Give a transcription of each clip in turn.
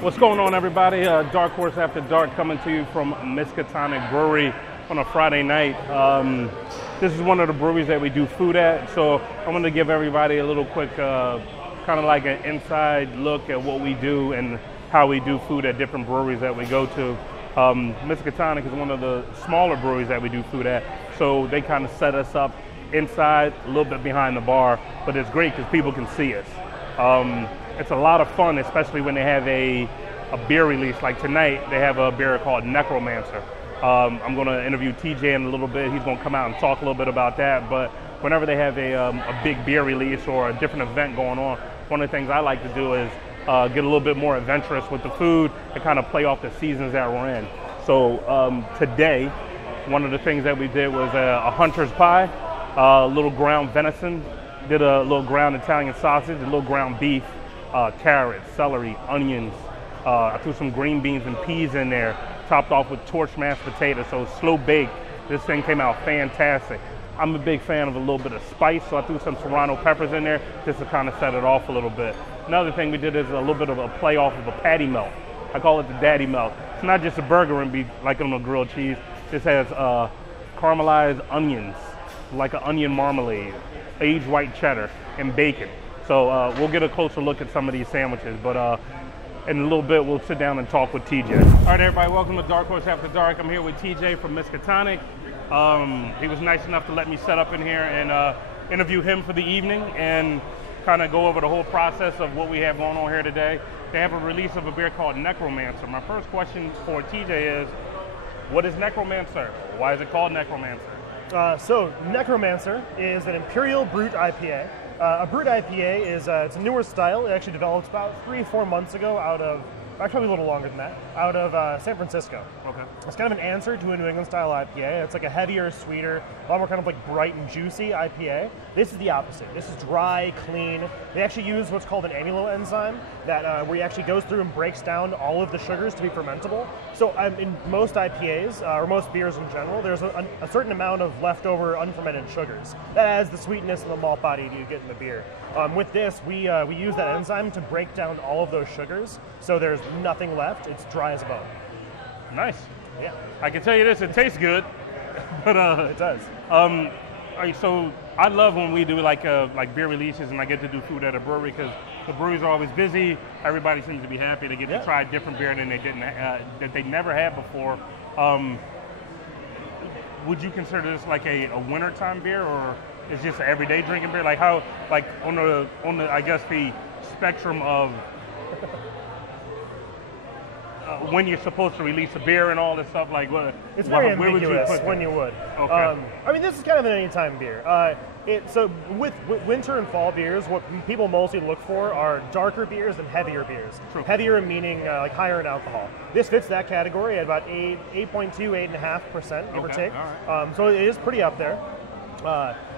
What's going on, everybody? Dark Horse After Dark coming to you from Miskatonic Brewery on a Friday night. This is one of the breweries that we do food at, so I'm going to give everybody a little quick kind of like an inside look at what we do and how we do food at different breweries that we go to. Miskatonic is one of the smaller breweries that we do food at, so they kind of set us up inside, a little bit behind the bar, but it's great because people can see us. It's a lot of fun, especially when they have a beer release. Like tonight, they have a beer called Necromancer. I'm going to interview TJ in a little bit. He's going to come out and talk a little bit about that. But whenever they have a big beer release or a different event going on, one of the things I like to do is get a little bit more adventurous with the food and kind of play off the seasons that we're in. So today, one of the things that we did was a hunter's pie, a little ground venison, did a little ground Italian sausage, a little ground beef, carrots, celery, onions. I threw some green beans and peas in there, topped off with torch mashed potatoes, so slow baked. This thing came out fantastic. I'm a big fan of a little bit of spice, so I threw some serrano peppers in there just to kind of set it off a little bit. Another thing we did is a little bit of a play off of a patty melt. I call it the daddy melt. It's not just a burger and be like on a grilled cheese. This has caramelized onions, like an onion marmalade, aged white cheddar, and bacon. So we'll get a closer look at some of these sandwiches, but in a little bit we'll sit down and talk with TJ. All right, everybody, welcome to Dark Horse After Dark. I'm here with TJ from Miskatonic. He was nice enough to let me set up in here and interview him for the evening and kind of go over the whole process of what we have going on here today. They have a release of a beer called Necromancer. My first question for TJ is, what is Necromancer? Why is it called Necromancer? So Necromancer is an Imperial Brut IPA. A Brut IPA is it's a newer style. It actually developed about 3-4 months ago out of, actually a little longer than that, out of San Francisco. Okay. It's kind of an answer to a New England style IPA. It's like a heavier, sweeter, a lot more kind of like bright and juicy IPA. This is the opposite. This is dry, clean. They actually use what's called an amylo enzyme that where he actually goes through and breaks down all of the sugars to be fermentable. So in most IPAs, or most beers in general, there's a certain amount of leftover unfermented sugars. That adds the sweetness and the malt body you get in the beer. With this, we use that enzyme to break down all of those sugars, so there's nothing left. It's dry as a bone. Nice. Yeah. I can tell you this, it tastes good, but it does. All right, so I love when we do like beer releases and I get to do food at a brewery because the breweries are always busy. Everybody seems to be happy to get to try a different beer than they didn't that they never had before. Would you consider this like a wintertime beer, or is just an everyday drinking beer? Like how, like on the I guess the spectrum of when you're supposed to release a beer and all this stuff, like what? It's very ambiguous when you would. Okay. I mean, this is kind of an anytime beer. So with winter and fall beers, what people mostly look for are darker beers and heavier beers. True. Heavier meaning like higher in alcohol. This fits that category at about 8.2, 8.5%, give or take. All right. So it is pretty up there.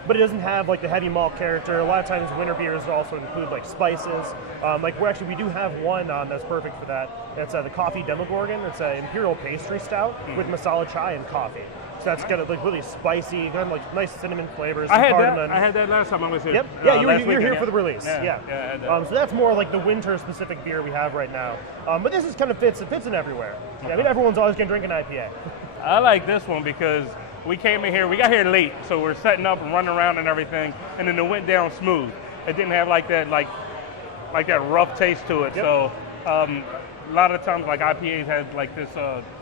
But it doesn't have like the heavy malt character. A lot of times winter beers also include like spices. Like we do have one that's perfect for that. It's the coffee demogorgon. It's an imperial pastry stout with masala chai and coffee. So that's kind of like really spicy, kind of like nice cinnamon flavors. I had that last time I was here. Yep. Yeah, you're here for the release. Yeah. I had that. So that's more like the winter specific beer we have right now. But this is kind of fits in everywhere. Yeah, I mean, everyone's always gonna drink an IPA. I like this one because we came in here, we got here late, so we're setting up and running around and everything, and then it went down smooth. It didn't have like that rough taste to it. Yep. So a lot of times like IPAs have like this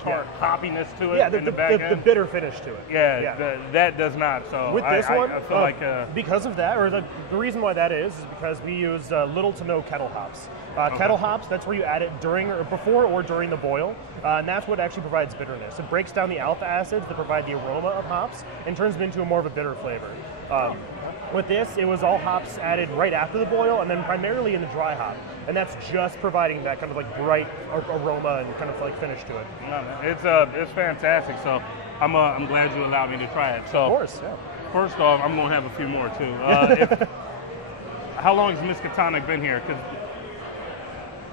tart hoppiness to it in the back end. The bitter finish to it. Yeah. That does not. So with this one, I feel like because of that, or the reason why that is because we use little to no kettle hops. Kettle hops, that's where you add it during or before or during the boil, and that's what actually provides bitterness. It breaks down the alpha acids that provide the aroma of hops and turns them into a more of a bitter flavor. With this, it was all hops added right after the boil and then primarily in the dry hop, and that's just providing that kind of like bright aroma and kind of like finish to it. No, it's fantastic. So I'm glad you allowed me to try it. So of course, yeah. First off, I'm gonna have a few more too. How long has Miskatonic been here? Because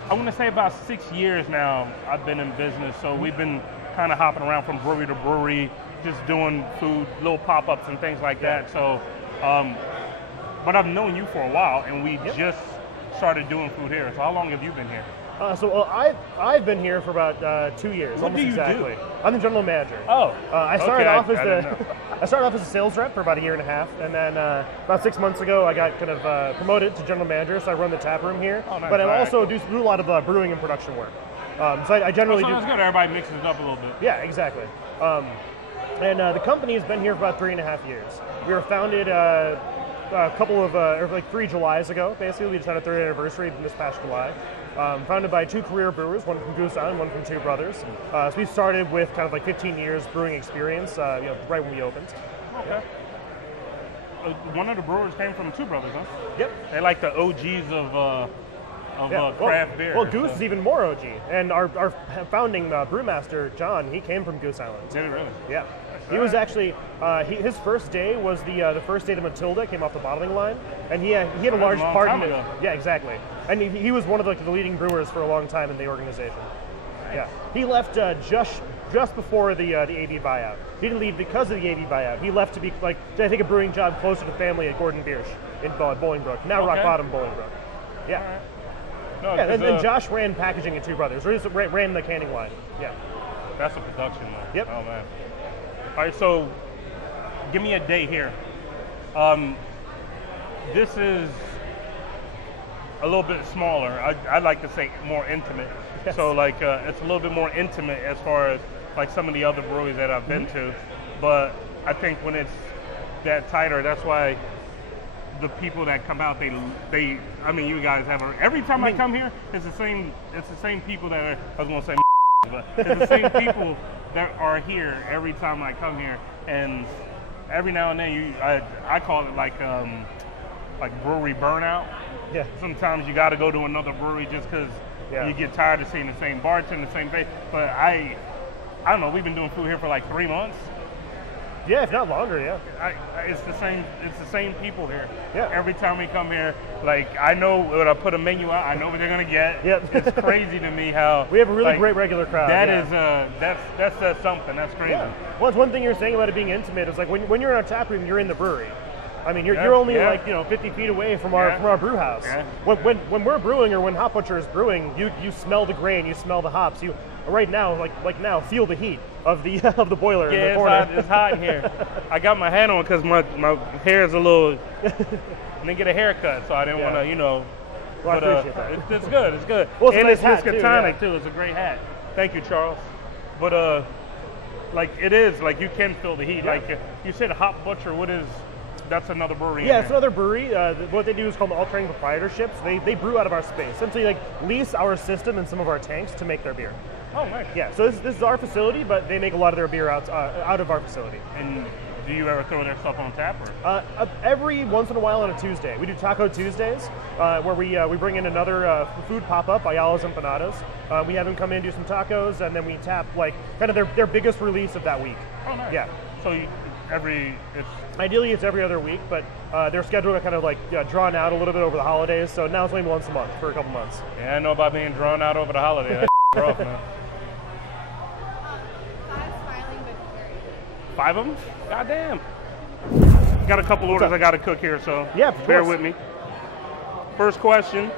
I want to say about 6 years now I've been in business, so we've been kind of hopping around from brewery to brewery, just doing food, little pop-ups and things like that. So, but I've known you for a while, and we just started doing food here. So how long have you been here? I've been here for about 2 years. What do you exactly. do? I'm the general manager. Oh, I started okay, off as I started off as a sales rep for about 1.5 years, and then about 6 months ago, I got kind of promoted to general manager. So I run the tap room here, Oh, nice. but I All right, also do a lot of brewing and production work. So I generally so do. that's good. Everybody mixes it up a little bit. Yeah, exactly. And the company has been here for about 3.5 years. We were founded a couple of, like 3 Julys ago, basically. We just had a 3rd anniversary this past July. Founded by 2 career brewers, one from Gouda and one from 2 brothers. So we started with kind of like 15 years brewing experience, right when we opened. Okay. One of the brewers came from 2 brothers, huh? Yep. They like the OGs of craft beer. Well, Goose is even more OG. And our founding brewmaster, John, he came from Goose Island. Did it really? Yeah. He was actually, his first day was the first day that Matilda came off the bottling line. And he had a large part in it. ago. Yeah, exactly. And he was one of the leading brewers for a long time in the organization. Yeah. He left just before the AV buyout. He didn't leave because of the AV buyout. He left to be to take a brewing job closer to family at Gordon Biersch in Bolingbrook. Now Rock Bottom, Bolingbrook. Yeah. All right. No, Yeah, and then Josh ran packaging at 2 brothers. Or just ran the canning line. Yeah. That's a production though. Yep. Oh man. All right, so give me a date here. This is a little bit smaller. I'd like to say more intimate. Yes. So like it's a little bit more intimate as far as like some of the other breweries that I've been to. But I think when it's that tighter, that's why the people that come out, they I mean, you guys have every time I come here, it's the same people that are, I was gonna say but it's the same people that are here every time I come here, and every now and then I call it like brewery burnout. Yeah. Sometimes you got to go to another brewery just because you get tired of seeing the same bartender, the same face. But I don't know. We've been doing food here for like 3 months. Yeah, if not longer. Yeah. It's the same people here. Yeah. Every time we come here, like I know when I put a menu out, I know what they're gonna get. Yep. It's crazy to me how We have a really great regular crowd. That says something. That's crazy. Yeah. Well, it's one thing you're saying about it being intimate is like when you're in a tap room, you're in the brewery. I mean, you're only like 50 feet away from our brew house. Yeah. When we're brewing or when Hop Butcher is brewing, you smell the grain, you smell the hops. You right now, like now, feel the heat of the of the boiler in the corner. It's hot in here. I got my hat on because my hair is a little. I didn't get a haircut, so I didn't want to, Well, I appreciate that. It's good. It's good. Well, it's a and nice it's hat, too, Miskatonic too. It's a great hat. Thank you, Charles. But like it is like you can feel the heat. Yeah. Like you said, Hop Butcher. What is? That's another brewery. Yeah, it's another brewery. What they do is called alternating proprietorships. They brew out of our space. Essentially, like lease our system and some of our tanks to make their beer. Oh, nice. Yeah, so this is our facility, but they make a lot of their beer out of our facility. And do you ever throw their stuff on tap? Or? Every once in a while on a Tuesday. We do Taco Tuesdays, where we bring in another food pop-up, Ayala's Empanadas. We have them come in, do some tacos, and then we tap like kind of their biggest release of that week. Oh, nice. Yeah. So ideally it's every other week, but their schedule got kind of like drawn out a little bit over the holidays, so now it's only once a month for a couple months. Yeah, I know about being drawn out over the holiday. That's rough, man. 5 smiling vegetarians. 5 of them? Goddamn. Got a couple orders I got to cook here, so yeah, bear with me. First question.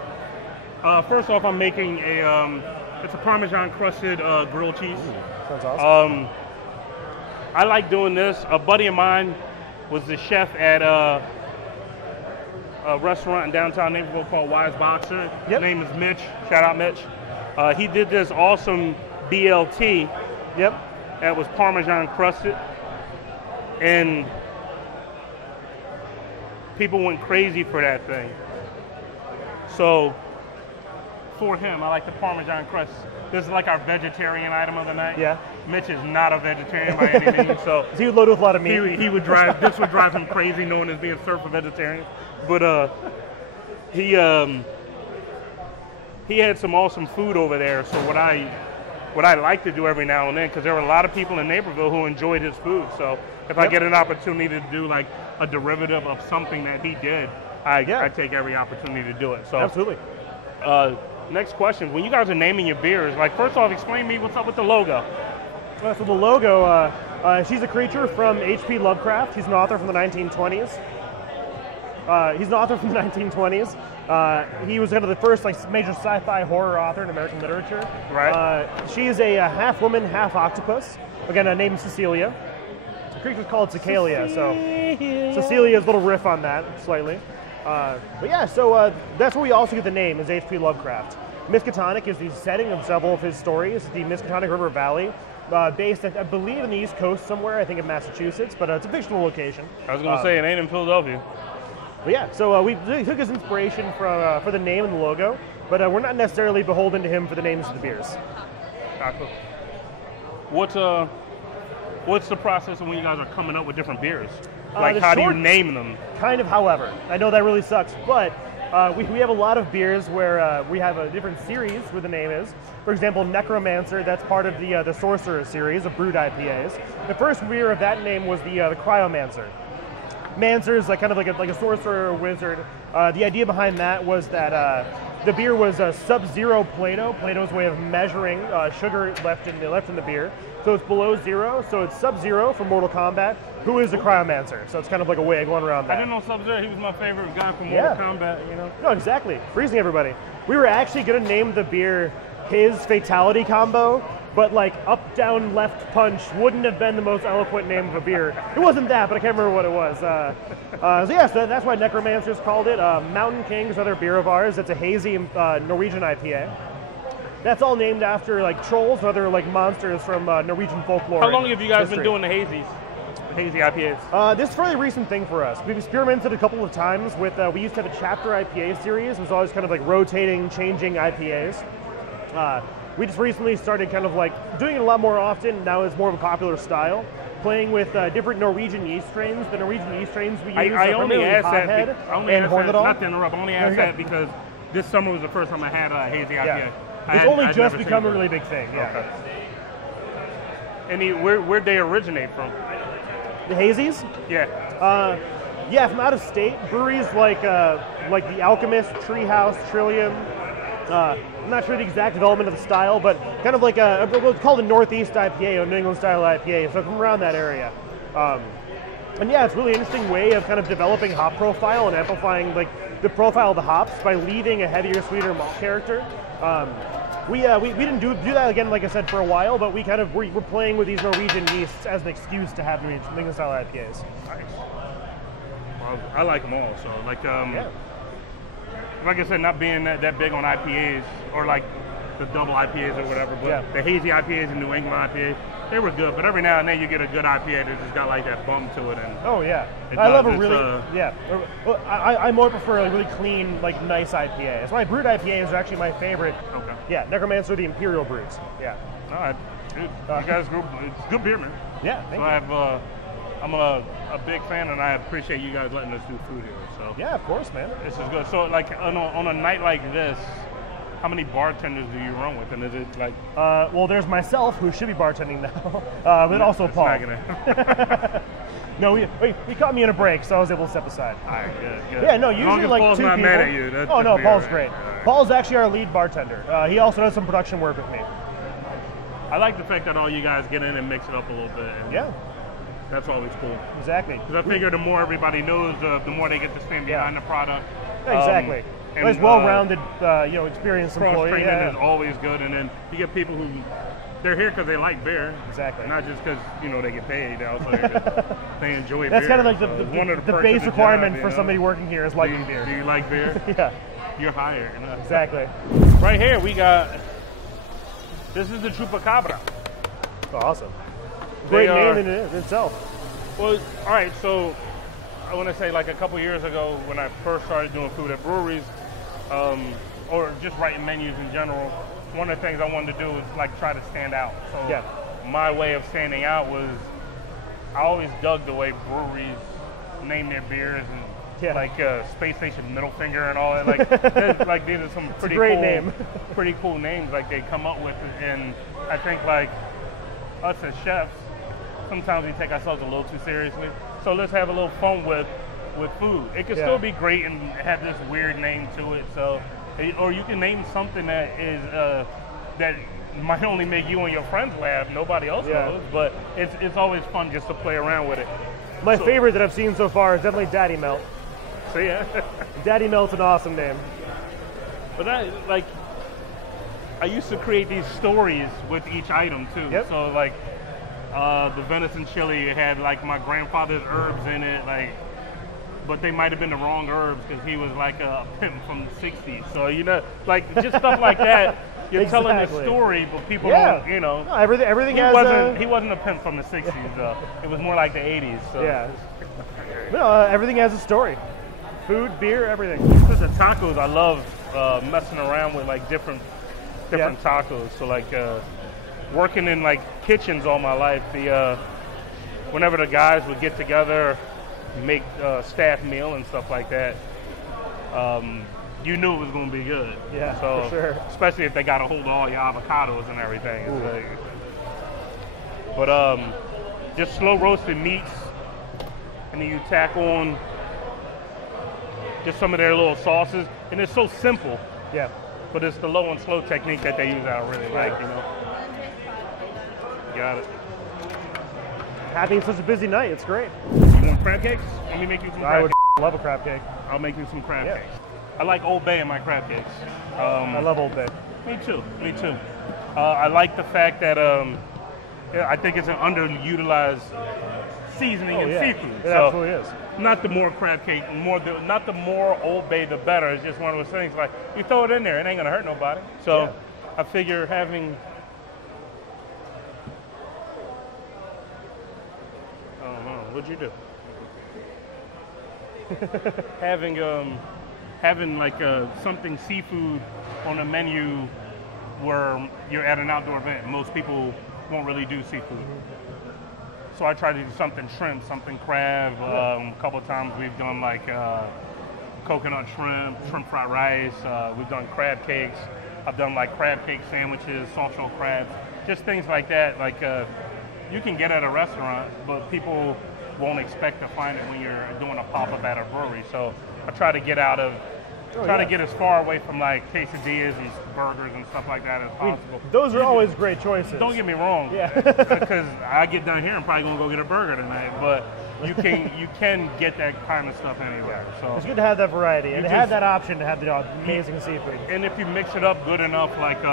First off, I'm making it's a Parmesan crusted grilled cheese. Ooh, sounds awesome. I like doing this. A buddy of mine was the chef at a restaurant in downtown neighborhood called Wise Boxer. Yep. His name is Mitch. Shout out Mitch. He did this awesome BLT. Yep. That was Parmesan crusted. And people went crazy for that thing. So for him, I like the Parmesan crust. This is like our vegetarian item of the night. Yeah. Mitch is not a vegetarian by any means, so he would load with a lot of meat. he would drive. This would drive him crazy, knowing it's being served for vegetarian. But he had some awesome food over there. So what I like to do every now and then, because there were a lot of people in Naperville who enjoyed his food. So if I get an opportunity to do like a derivative of something that he did, I take every opportunity to do it. So absolutely. Next question: when you guys are naming your beers, like first off, explain to me what's up with the logo. So the logo, she's a creature from H.P. Lovecraft. He's an author from the 1920s. He's an author from the 1920s. He was kind of the first like major sci-fi horror author in American literature. Right. She is a half woman, half octopus. Again, named Cecilia. The creature's called Cicalia, so Cecilia's little riff on that slightly. But yeah, so that's where we also get the name, is H.P. Lovecraft. Miskatonic is the setting of several of his stories. The Miskatonic River Valley, based, I believe, in the East Coast somewhere, I think in Massachusetts, but it's a fictional location. I was going to say, it ain't in Philadelphia. But yeah, so we took his inspiration for the name and the logo, but we're not necessarily beholden to him for the names of the beers. What's the process of when you guys are coming up with different beers? Like, how do you name them? Kind of, however. I know that really sucks, but we have a lot of beers where we have a different series where the name is. For example, Necromancer, that's part of the Sorcerer series of brewed IPAs. The first beer of that name was the Cryomancer. Mancer is like kind of like a sorcerer or wizard. The idea behind that was that the beer was sub-zero Plato. Plato's way of measuring sugar left in the beer. So it's below zero, so it's Sub-Zero from Mortal Kombat, who is the Cryomancer. So it's kind of like a way of going around that. I didn't know Sub-Zero, he was my favorite guy from Mortal Kombat, you know? No, exactly. Freezing everybody. We were actually going to name the beer his Fatality Combo, but like up, down, left punch wouldn't have been the most eloquent name of a beer. It wasn't that, but I can't remember what it was. So yeah, so that's why Necromancer's called it. Mountain King is another beer of ours. It's a hazy Norwegian IPA. That's all named after like trolls and other like monsters from Norwegian folklore. How long have you guys been doing the hazy IPAs? This is a fairly recent thing for us. We've experimented a couple of times with, we used to have a chapter IPA series. It was always kind of like rotating, changing IPAs. We just recently started kind of like doing it a lot more often. Now it's more of a popular style. Playing with different Norwegian yeast strains. The Norwegian yeast strains we use I only asked Hothead and Hornadal. Not to interrupt, I only asked that because this summer was the first time I had a hazy IPA. Yeah. It's only just become a really big thing, yeah. Okay. And where'd they originate from? The hazies? Yeah. Yeah, from out of state. Breweries like the Alchemist, Treehouse, Trillium. I'm not sure the exact development of the style, but kind of like what's called a Northeast IPA, or New England style IPA, so from around that area. And yeah, it's a really interesting way of kind of developing hop profile and amplifying like the profile of the hops by leaving a heavier, sweeter malt character. We didn't do that again, like I said, for a while, but we're playing with these Norwegian yeasts as an excuse to have New England style IPAs. Nice. Well, I like them all. So like I said, not being that big on IPAs or like the double IPAs or whatever, but the hazy IPAs and New England IPAs, they were good. But every now and then you get a good IPA that just got like that bump to it. And oh yeah, I love a really Well, I more prefer a really clean, like nice IPA. That's why brewed IPAs are actually my favorite. Okay. Yeah, Necromancer, the Imperial brews. Yeah. All right, dude. You guys, it's good beer, man. Yeah. Thank you. I'm a big fan, and I appreciate you guys letting us do food here. So yeah, of course, man. This is good. So like on a night like this, how many bartenders do you run with? And is it like? Well, there's myself, who should be bartending now, but also Paul. No, we caught me in a break, so I was able to step aside. All right, good. Yeah, no, usually like Paul's 2 not people. Mad at you. Oh no, Paul's great. Right. Paul's actually our lead bartender. He also does some production work with me. I like the fact that all you guys get in and mix it up a little bit. And yeah. That's always cool. Exactly. Because I figure the more everybody knows, the more they get to stand behind the product. Exactly. Nice, well-rounded, experienced employee. Cross-training is always good, and then you get people who they're here because they like beer. Exactly. Not just because they get paid. They're also here 'cause they enjoy That's beer. That's kind of like the base requirement for somebody working here is liking beer. Do you like beer? Yeah. You're hired. Exactly. Right here we got. This is the Chupa Cabra. Oh, awesome. Great name in itself. Well, all right, so I want to say like a couple years ago when I first started doing food at breweries, or just writing menus in general, one of the things I wanted to do was like try to stand out. So my way of standing out was I always dug the way breweries name their beers and like Space Station Middle Finger and all that. Like these are some pretty cool names like they come up with, and I think like us as chefs, sometimes we take ourselves a little too seriously. So let's have a little fun with food. It can still be great and have this weird name to it. So, or you can name something that is that might only make you and your friends laugh. Nobody else knows, but it's always fun just to play around with it. My favorite that I've seen so far is definitely Daddy Melt. So yeah. Daddy Melt's an awesome name. But I used to create these stories with each item too. Yep. So like the venison chili had like my grandfather's herbs in it, like, but they might have been the wrong herbs because he was like a pimp from the '60s. So you know, like just stuff like that. You're telling the story, but people don't, you know. No, everything he has he wasn't a pimp from the '60s though. It was more like the '80s. So. Yeah. No, everything has a story. Food, beer, everything. Because the tacos, I love messing around with like different tacos. So like working in like kitchens all my life, whenever the guys would get together, make staff meal and stuff like that, you knew it was going to be good. Yeah, so, for sure. Especially if they got a hold of all your avocados and everything. It's like, but just slow roasted meats, and then you tack on just some of their little sauces, and it's so simple. Yeah. But it's the low and slow technique that they use that I really like, you know. Got it. Having such a busy night, it's great. You want crab cakes? Let me make you some crab cakes. I would love a crab cake. I'll make you some crab cakes. I like Old Bay in my crab cakes. I love Old Bay. Me too. I like the fact that I think it's an underutilized seasoning in seafood. It absolutely is. Not the more crab cake, not the more Old Bay, the better. It's just one of those things like you throw it in there, it ain't gonna hurt nobody. So I figure having. What'd you do? having like something seafood on a menu where you're at an outdoor event. Most people won't really do seafood. So I try to do something shrimp, something crab. A couple of times we've done like coconut shrimp fried rice. We've done crab cakes. I've done like crab cake sandwiches, soft shell crabs, just things like that. Like you can get at a restaurant, but people won't expect to find it when you're doing a pop-up at a brewery. So I try to get to get as far away from like quesadillas and burgers and stuff like that as possible. Those are always great choices. Don't get me wrong. Yeah. Because I get done here, I'm probably gonna go get a burger tonight. But you can get that kind of stuff anywhere. So it's good to have that variety and to have that option to have the amazing seafood. And if you mix it up good enough, like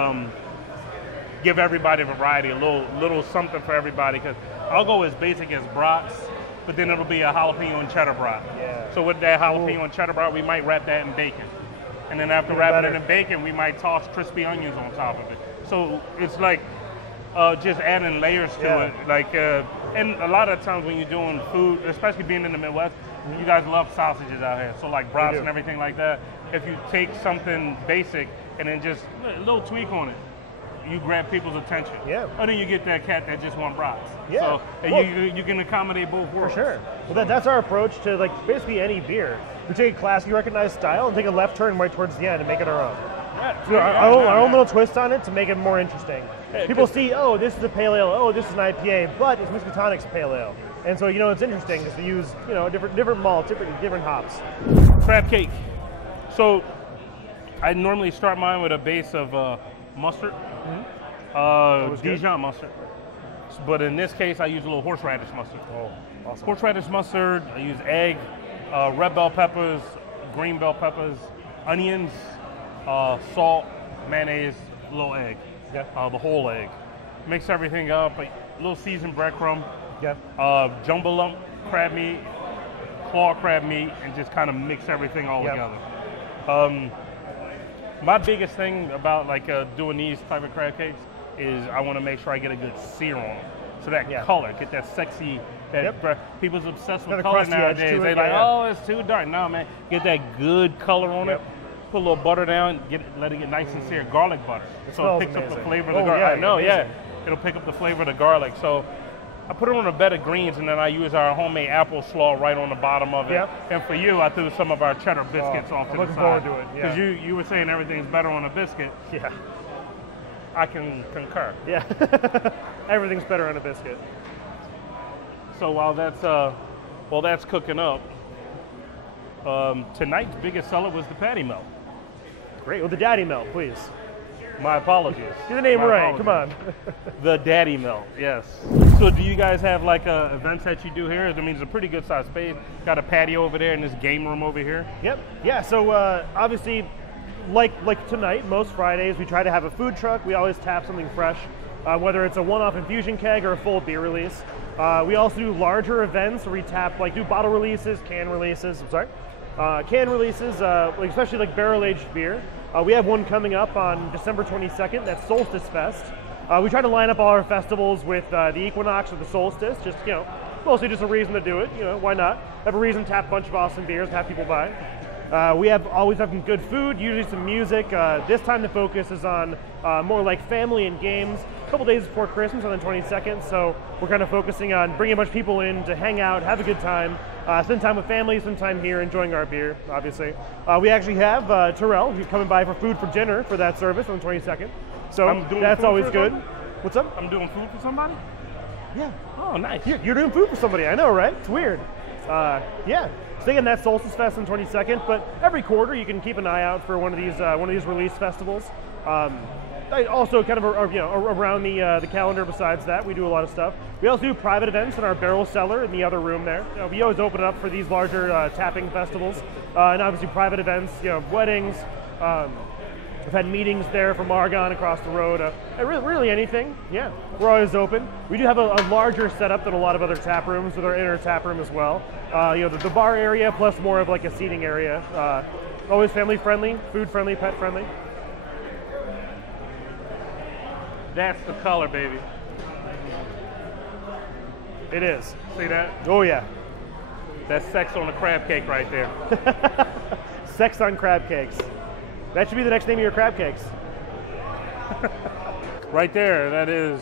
give everybody variety, a little something for everybody. Because I'll go as basic as brats, but then it'll be a jalapeno and cheddar brat. Yeah. So with that jalapeno and cheddar brat, we might wrap that in bacon. And then after wrapping it in bacon, we might toss crispy onions on top of it. So it's like just adding layers to it. Like, and a lot of times when you're doing food, especially being in the Midwest, you guys love sausages out here. So like brats and everything like that, if you take something basic and then just a little tweak on it, you grab people's attention. Yeah. And then you get that cat that just want brats. Yeah. So you can accommodate both worlds. For sure. Well, that's our approach to like basically any beer. We take a classically recognized style and take a left turn right towards the end and make it our own. So our own little twist on it to make it more interesting. People see, oh, this is a pale ale, oh, this is an IPA, but it's Miskatonic's pale ale. And so, it's interesting just to use, different malts, different hops. Crab cake. So I normally start mine with a base of mustard, Dijon mustard. But in this case, I use a little horseradish mustard. Oh, awesome. Horseradish mustard, I use egg, red bell peppers, green bell peppers, onions, salt, mayonnaise, a little egg, the whole egg. Mix everything up, a little seasoned breadcrumb, jumbo lump crab meat, claw crab meat, and just kind of mix everything all together. My biggest thing about like doing these type of crab cakes is I want to make sure I get a good sear on them. So that color, get that sexy, people's obsessed with color nowadays. They're like, oh, it's too dark. No, man, get that good color on it. Put a little butter down, let it get nice and sear. Garlic butter, so it picks up the flavor of the garlic. I know, it'll pick up the flavor of the garlic. So I put it on a bed of greens, and then I use our homemade apple slaw right on the bottom of it. And for you, I threw some of our cheddar biscuits off to the side. Looking forward to it. Because you were saying everything's better on a biscuit. Yeah. I can concur. Yeah. Everything's better on a biscuit. So while that's cooking up, tonight's biggest seller was the patty melt. Great. Well, the daddy melt, please. My apologies. Get the name My right. apologies. Come on. The Daddy Mill, yes. So do you guys have like events that you do here? I mean, it's a pretty good sized space. Got a patio over there and this game room over here. Yep. Yeah. So obviously, like tonight, most Fridays we try to have a food truck. We always tap something fresh, whether it's a one-off infusion keg or a full beer release. We also do larger events where we tap, like, do bottle releases, can releases. I'm sorry, can releases, like, especially like barrel-aged beer. We have one coming up on December 22nd. That's Solstice Fest. We try to line up all our festivals with the equinox or the solstice. Just, you know, mostly just a reason to do it. You know, why not? Have a reason to tap a bunch of awesome beers, have people buy. We always have some good food, usually some music. This time the focus is on more like family and games. A couple days before Christmas on the 22nd, so we're kind of focusing on bringing a bunch of people in to hang out, have a good time, spend time with family, spend time here enjoying our beer, obviously. We actually have Terrell, who's coming by for food for dinner for that service on the 22nd. So that's always good. What's up? I'm doing food for somebody? Yeah. Oh, nice. You're doing food for somebody, I know, right? It's weird. Yeah. So again, that's Solstice Fest on 22nd, but every quarter you can keep an eye out for one of these release festivals. Also, kind of around the calendar. Besides that, we do a lot of stuff. We also do private events in our barrel cellar in the other room there. We always open it up for these larger tapping festivals, and obviously private events. Weddings. We've had meetings there from Argonne across the road. Really anything. Yeah, we're always open. We do have a larger setup than a lot of other tap rooms with our inner tap room as well. The bar area plus more of like a seating area. Always family friendly, food friendly, pet friendly. That's the color, baby. It is. See that? Oh yeah. That's sex on a crab cake right there. Sex on crab cakes. That should be the next name of your crab cakes. Right there, that is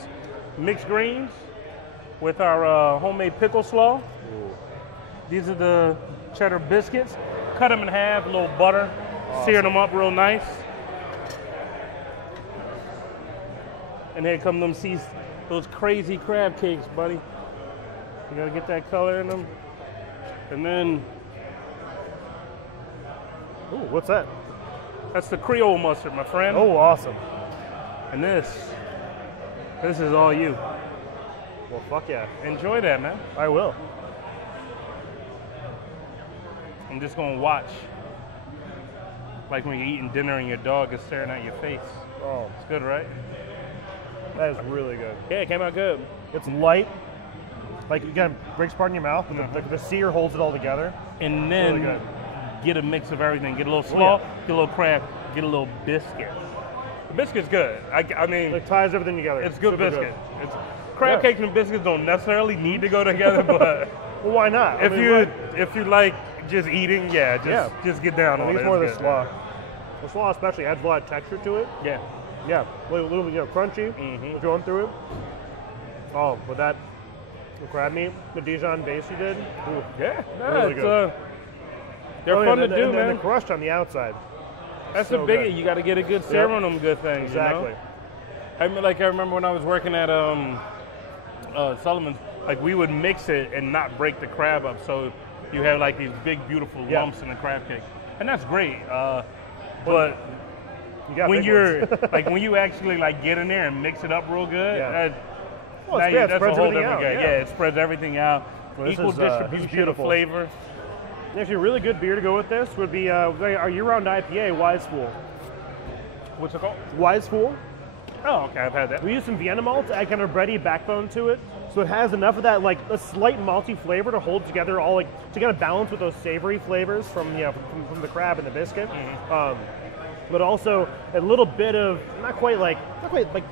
mixed greens with our homemade pickle slaw. Ooh. These are the cheddar biscuits. Cut them in half, a little butter, awesome. Sear them up real nice. And here come those crazy crab cakes, buddy. You gotta get that color in them. And then, ooh, what's that? That's the Kreole mustard, my friend. Oh, awesome. And this is all you. Well, fuck yeah. Enjoy that, man. I will. I'm just gonna watch. Like when you're eating dinner and your dog is staring at your face. Oh. It's good, right? That is really good. Yeah, it came out good. It's light. Like, you kind of breaks apart in your mouth, but the sear holds it all together. And then really good. Get a mix of everything. Get a little slaw, yeah. Get a little crab, get a little biscuit. The biscuit's good. I mean, it ties everything together. It's good biscuit. Good. Crab cakes and biscuits don't necessarily need to go together, but well, why not? If you like just eating, just get down on it. It's more the slaw. The slaw especially adds a lot of texture to it. Yeah. Yeah, a little crunchy. Mm-hmm. Going through it. Oh, with that the crab meat, the Dijon base you did. Ooh, yeah, really good. They're fun to do, man. And the crust on the outside. That's the biggie. You got to get a good sear on them good things. Exactly. You know? I remember when I was working at Sullivan's, like we would mix it and not break the crab up, so you have like these big, beautiful lumps in the crab cake, and that's great. But when you're like when you actually like get in there and mix it up real good, that's a whole different game. Yeah, it spreads everything out. Well, equal distribution of flavor. Actually, a really good beer to go with this would be our year-round IPA, Wise Fool. What's it called? Wise Fool. Oh, okay, I've had that. We use some Vienna malt to add kind of bready backbone to it, so it has enough of that like a slight malty flavor to hold together all like to kind of balance with those savory flavors from the crab and the biscuit. Mm-hmm. But also a little bit of not quite like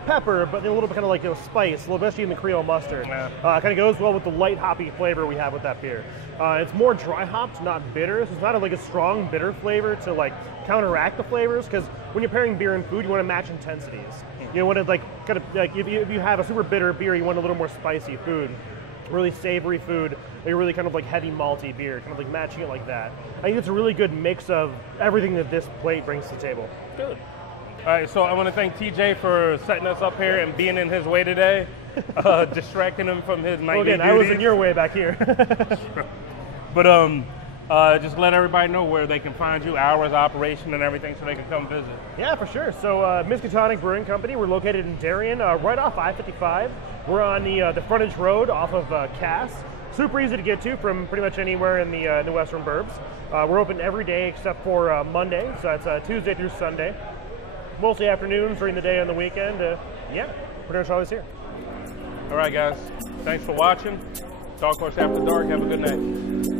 pepper, but a little bit kind of like spice, especially in the Creole mustard. Yeah. Kind of goes well with the light hoppy flavor we have with that beer. It's more dry hopped, not bitter. So it's not like a strong bitter flavor to like counteract the flavors. Because when you're pairing beer and food, you want to match intensities. You want to like kind of like if you have a super bitter beer, you want a little more spicy food. Really savory food, like a really kind of like heavy malty beer, kind of like matching it like that. I think it's a really good mix of everything that this plate brings to the table. Good. All right, so I want to thank TJ for setting us up here and being in his way today, distracting him from his nightly duties. I was in your way back here. But just let everybody know where they can find you, hours, operation, and everything, so they can come visit. Yeah, for sure. So Miskatonic Brewing Company, we're located in Darien, right off I-55. We're on the frontage road off of Cass. Super easy to get to from pretty much anywhere in the Western Burbs. We're open every day except for Monday, so that's Tuesday through Sunday. Mostly afternoons during the day on the weekend. Yeah, pretty much always here. All right, guys. Thanks for watching. Dark Horse After Dark. Have a good night.